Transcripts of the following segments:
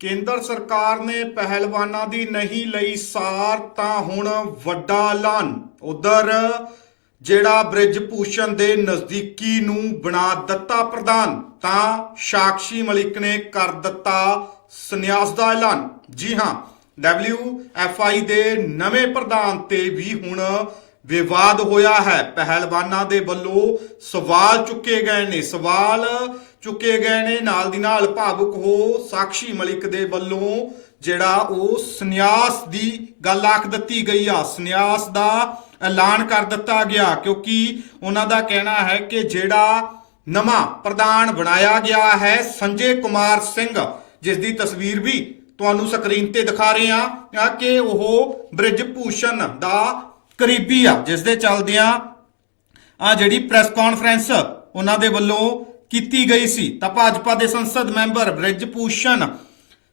ਕੇਂਦਰ ਸਰਕਾਰ ਨੇ ਪਹਿਲਵਾਨਾਂ ਦੀ ਨਹੀਂ ਲਈ ਸਾਰ ਤਾਂ ਹੁਣ ਵੱਡਾ ਐਲਾਨ। ਉਧਰ ਜਿਹੜਾ ਬ੍ਰਿਜ ਭੂਸ਼ਣ ਦੇ ਨਜ਼ਦੀਕੀ ਨੂੰ ਬਣਾ ਦਿੱਤਾ ਪ੍ਰਧਾਨ, ਤਾਂ ਸਾਕਸ਼ੀ ਮਲਿਕ ਨੇ ਕਰ ਦਿੱਤਾ ਸੰਨਿਆਸ ਦਾ ਐਲਾਨ। ਜੀ ਹਾਂ WFI ਦੇ ਨਵੇਂ ਪ੍ਰਧਾਨ ਤੇ ਵੀ ਹੁਣ ਵਿਵਾਦ ਹੋਇਆ ਹੈ। ਪਹਿਲਵਾਨਾਂ ਦੇ ਵੱਲੋਂ ਸਵਾਲ ਚੁੱਕੇ ਗਏ ਨੇ। ਸਵਾਲ ਚੁੱਕੇ ਗਏ ਨੇ। ਨਾਲ ਦੀ ਨਾਲ ਭਾਵੁਕ ਹੋ ਸਾਕਸ਼ੀ ਮਲਿਕ ਦੇ ਵੱਲੋਂ ਜਿਹੜਾ ਉਹ ਸੰਨਿਆਸ ਦੀ ਗੱਲ ਆਖ ਦਿੱਤੀ ਗਈ ਆ। ਸੰਨਿਆਸ ਦਾ ਐਲਾਨ ਕਰ ਦਿੱਤਾ ਗਿਆ ਕਿਉਂਕਿ ਉਹਨਾਂ ਦਾ ਕਹਿਣਾ ਹੈ ਕਿ ਜਿਹੜਾ ਨਵਾਂ ਪ੍ਰਧਾਨ ਬਣਾਇਆ ਗਿਆ ਹੈ, ਸੰਜੇ ਕੁਮਾਰ ਸਿੰਘ, ਜਿਸ ਦੀ ਤਸਵੀਰ ਵੀ ਤੁਹਾਨੂੰ ਸਕਰੀਨ ਤੇ ਦਿਖਾ ਰਹੇ ਆ ਕਿ ਉਹ ਬ੍ਰਿਜ ਭੂਸ਼ਣ ਦਾ ਕਰੀਬੀ ਆ ਜਿਸ ਦੇ ਚੱਲਦਿਆਂ ਆ ਜਿਹੜੀ ਪ੍ਰੈਸ ਕਾਨਫਰੰਸ ਉਹਨਾਂ ਦੇ ਵੱਲੋਂ ਕੀਤੀ ਗਈ ਸੀ। ਤਾਂ ਭਾਜਪਾ ਦੇ ਸੰਸਦ ਮੈਂਬਰ ਬ੍ਰਿਜ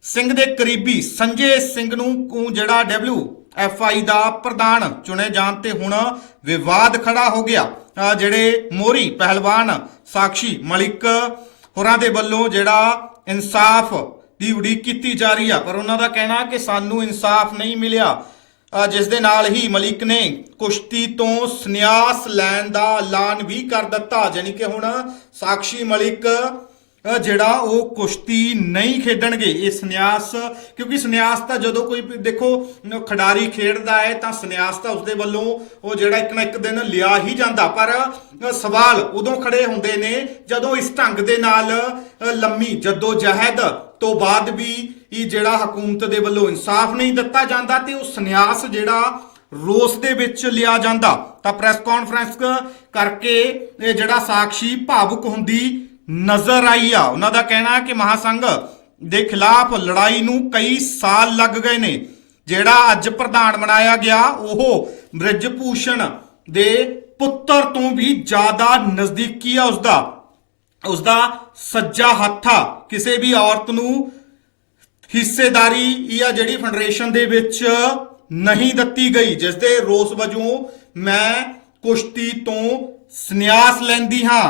ਸਿੰਘ ਦੇ ਕਰੀਬੀ ਸੰਜੇ ਸਿੰਘ ਨੂੰ ਨੂੰ ਜਿਹੜਾ ਡਬਲਯੂ ਐਫ ਆਈ ਦਾ ਪ੍ਰਧਾਨ ਚੁਣੇ ਜਾਣ ਤੇ ਹੁਣ ਵਿਵਾਦ ਖੜਾ ਹੋ ਗਿਆ। ਜਿਹੜੇ ਮੋਰੀ ਪਹਿਲਵਾਨ ਸਾਕਸ਼ੀ ਮਲਿਕ ਹੋਰਾਂ ਦੇ ਵੱਲੋਂ ਜਿਹੜਾ ਇਨਸਾਫ ਦੀ ਉਡੀਕ ਕੀਤੀ ਜਾ ਰਹੀ ਆ, ਪਰ ਉਹਨਾਂ ਦਾ ਕਹਿਣਾ ਕਿ ਸਾਨੂੰ ਇਨਸਾਫ ਨਹੀਂ ਮਿਲਿਆ। ਜਿਸ ਦੇ ਨਾਲ ਹੀ ਮਲਿਕ ਨੇ ਕੁਸ਼ਤੀ ਤੋਂ ਸੰਨਿਆਸ ਲੈਣ ਦਾ ਐਲਾਨ ਵੀ ਕਰ ਦਿੱਤਾ। ਜਾਨੀ ਕਿ ਹੁਣ ਸਾਕਸ਼ੀ ਮਲਿਕ ਜਿਹੜਾ ਉਹ ਕੁਸ਼ਤੀ ਨਹੀਂ ਖੇਡਣਗੇ, ਇਹ ਸੰਨਿਆਸ, ਕਿਉਂਕਿ ਸੰਨਿਆਸ ਤਾਂ ਜਦੋਂ ਕੋਈ ਦੇਖੋ ਖਿਡਾਰੀ ਖੇਡਦਾ ਹੈ ਤਾਂ ਸੰਨਿਆਸ ਤਾਂ ਉਸਦੇ ਵੱਲੋਂ ਉਹ ਜਿਹੜਾ ਇੱਕ ਨਾ ਇੱਕ ਦਿਨ ਲਿਆ ਹੀ ਜਾਂਦਾ। ਪਰ ਸਵਾਲ ਉਦੋਂ ਖੜੇ ਹੁੰਦੇ ਨੇ ਜਦੋਂ ਇਸ ਢੰਗ ਦੇ ਨਾਲ ਲੰਮੀ ਜੱਦੋ ਜਹਿਦ ਤੋਂ ਬਾਅਦ ਵੀ ਇਹ ਜਿਹੜਾ ਹਕੂਮਤ ਦੇ ਵੱਲੋਂ ਇਨਸਾਫ ਨਹੀਂ ਦਿੱਤਾ ਜਾਂਦਾ ਤੇ ਉਹ ਸੰਨਿਆਸ ਜਿਹੜਾ ਰੋਸ ਦੇ ਵਿੱਚ ਲਿਆ ਜਾਂਦਾ। ਤਾਂ ਪ੍ਰੈਸ ਕਾਨਫਰੰਸ ਕਰਕੇ ਇਹ ਜਿਹੜਾ ਸਾਕਸ਼ੀ ਭਾਵੁਕ ਹੁੰਦੀ ਨਜ਼ਰ ਆਈ ਆ। ਉਹਨਾਂ ਦਾ ਕਹਿਣਾ ਹੈ ਕਿ ਮਹਾਸੰਘ ਦੇ ਖਿਲਾਫ ਲੜਾਈ ਨੂੰ ਕਈ ਸਾਲ ਲੱਗ ਗਏ ਨੇ। ਜਿਹੜਾ ਅੱਜ ਪ੍ਰਧਾਨ ਬਣਾਇਆ ਗਿਆ, ਉਹ ਬ੍ਰਿਜ ਭੂਸ਼ਣ ਦੇ ਪੁੱਤਰ ਤੋਂ ਵੀ ਜ਼ਿਆਦਾ ਨਜ਼ਦੀਕੀ ਆ ਉਸਦਾ। ਉਸਦਾ ਸੱਜਾ ਹੱਥ ਆ। ਕਿਸੇ ਵੀ ਔਰਤ ਨੂੰ ਹਿੱਸੇਦਾਰੀ ਜਾਂ ਜਿਹੜੀ ਫੈਡਰੇਸ਼ਨ ਦੇ ਵਿੱਚ ਨਹੀਂ ਦਿੱਤੀ ਗਈ, ਜਿਸ ਦੇ ਰੋਸ ਵਜੋਂ ਮੈਂ ਕੁਸ਼ਤੀ ਤੋਂ ਸੰਨਿਆਸ ਲੈਂਦੀ ਹਾਂ।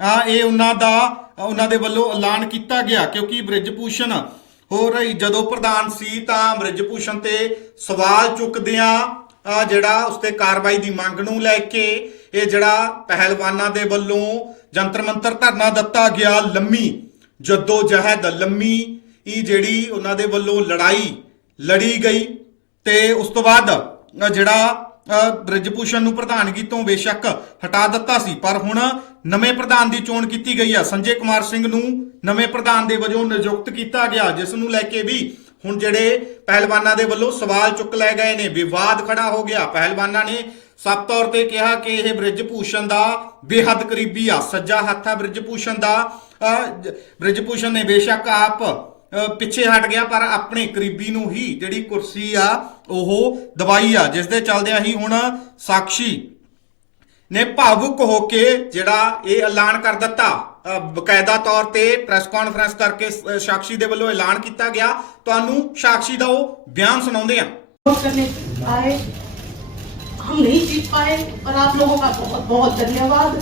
ਆ, ਇਹ ਉਹਨਾਂ ਦਾ, ਉਹਨਾਂ ਦੇ ਵੱਲੋਂ ਐਲਾਨ ਕੀਤਾ ਗਿਆ, ਕਿਉਂਕਿ ਬ੍ਰਿਜ ਭੂਸ਼ਣ ਹੋ ਰਹੀ, ਜਦੋਂ ਪ੍ਰਧਾਨ ਸੀ ਤਾਂ ਬ੍ਰਿਜ ਭੂਸ਼ਣ ਤੇ ਸਵਾਲ ਚੁੱਕਦਿਆਂ ਜਿਹੜਾ ਉਸ ਤੇ ਕਾਰਵਾਈ ਦੀ ਮੰਗ ਨੂੰ ਲੈ ਕੇ ਇਹ ਜਿਹੜਾ ਪਹਿਲਵਾਨਾਂ ਦੇ ਵੱਲੋਂ ਜੰਤਰ ਮੰਤਰ ਧਰਨਾ ਦਿੱਤਾ ਗਿਆ, ਲੰਮੀ ਜੱਦੋ ਜਹਿਦ ਲੰਮੀ ਇਹ ਜਿਹੜੀ ਉਹਨਾਂ ਦੇ ਵੱਲੋਂ ਲੜਾਈ ਲੜੀ ਗਈ ਤੇ ਉਸ ਤੋਂ ਬਾਅਦ ਜਿਹੜਾ ਅ, ਬ੍ਰਿਜ ਭੂਸ਼ਣ ਨੂੰ ਪ੍ਰਧਾਨਗੀ ਤੋਂ ਬੇਸ਼ੱਕ ਹਟਾ ਦਿੱਤਾ ਸੀ ਪਰ ਹੁਣ ਨਵੇਂ ਪ੍ਰਧਾਨ ਦੀ ਚੋਣ ਕੀਤੀ ਗਈ ਹੈ ਸੰਜੇ ਕੁਮਾਰ ਸਿੰਘ ਨੂੰ ਨਵੇਂ ਪ੍ਰਧਾਨ ਦੇ ਵਜੋਂ ਨਿਯੁਕਤ ਕੀਤਾ ਗਿਆ ਜਿਸ ਨੂੰ ਲੈ ਕੇ ਵੀ ਹੁਣ ਜਿਹੜੇ ਪਹਿਲਵਾਨਾਂ ਦੇ ਵੱਲੋਂ ਸਵਾਲ ਚੁੱਕ ਲਏ ਗਏ ਨੇ ਵਿਵਾਦ ਖੜਾ ਹੋ ਗਿਆ। ਪਹਿਲਵਾਨਾਂ ਨੇ ਸਭ ਤੌਰ ਤੇ ਕਿਹਾ ਕਿ ਇਹ ਬ੍ਰਿਜ ਭੂਸ਼ਣ ਦਾ ਬੇਹੱਦ ਕਰੀਬੀ ਆ ਸੱਜਾ ਹੱਥ ਆ ਬ੍ਰਿਜਭੂਸ਼ਣ ਦਾ। ਅ, ਜ- ਬ੍ਰਿਜ ਭੂਸ਼ਣ ਨੇ ਬੇਸ਼ੱਕ ਆਪ ਅ, ਪਿੱਛੇ ਹਟ ਗਿਆ ਪਰ ਆਪਣੇ ਕਰੀਬੀ ਨੂੰ ਹੀ ਜਿਹੜੀ ਕੁਰਸੀ ਆ ਉਹ ਦਵਾਈ ਆ ਜਿਸ ਦੇ ਚੱਲਦਿਆਂ ਹੀ ਹੁਣ ਸਾਕਸ਼ੀ ਨੇ ਭਾਵੁਕ ਹੋ ਕੇ ਜਿਹੜਾ ਇਹ ਐਲਾਨ ਕਰ ਦਿੱਤਾ ਅ, ਬਕਾਇਦਾ ਤੌਰ ਤੇ ਪ੍ਰੈਸ ਕਾਨਫਰੰਸ ਕਰਕੇ ਸ- ਸਾਕਸ਼ੀ ਦੇ ਵੱਲੋਂ ਐਲਾਨ ਕੀਤਾ ਗਿਆ ਤੁਹਾਨੂੰ ਸਾਕਸ਼ੀ ਦਾ ਉਹ ਬਿਆਨ ਸੁਣਾਉਂਦੇ ਆ वोट करने आए हम नहीं जीत पाए और आप लोगों का बहुत बहुत धन्यवाद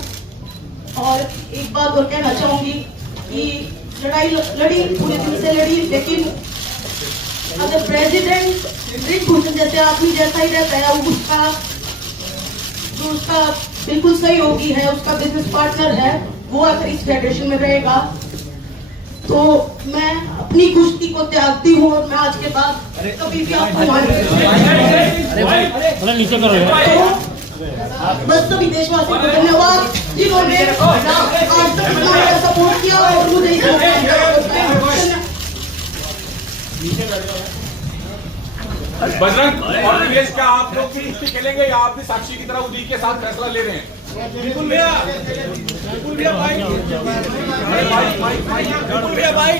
और एक बात और कहना चाहूँगी कि लड़ाई लड़ी पूरे दिन से लड़ी लेकिन अगर प्रेसिडेंट भूषण जैसे आदमी जैसा ही रहता है उसका जो उसका बिल्कुल सही होगी है उसका बिज़नेस पार्टनर है वो अगर इस फेडरेशन में रहेगा तो मैं अपनी कुश्ती को त्यागती हूँ और मैं आज के बाद कभी भी आपको नीचे करो। तो बस देशवासियों को धन्यवाद। जिन्होंने आज तक सपोर्ट किया और मुझे बजरंग, और निलेश क्या आप लोग भी कुश्ती खेलेंगे या आप भी साक्षी की तरह उदी के साथ फैसला ले रहे हैं? बिल्कुल भैया बिल्कुल भैया भाई।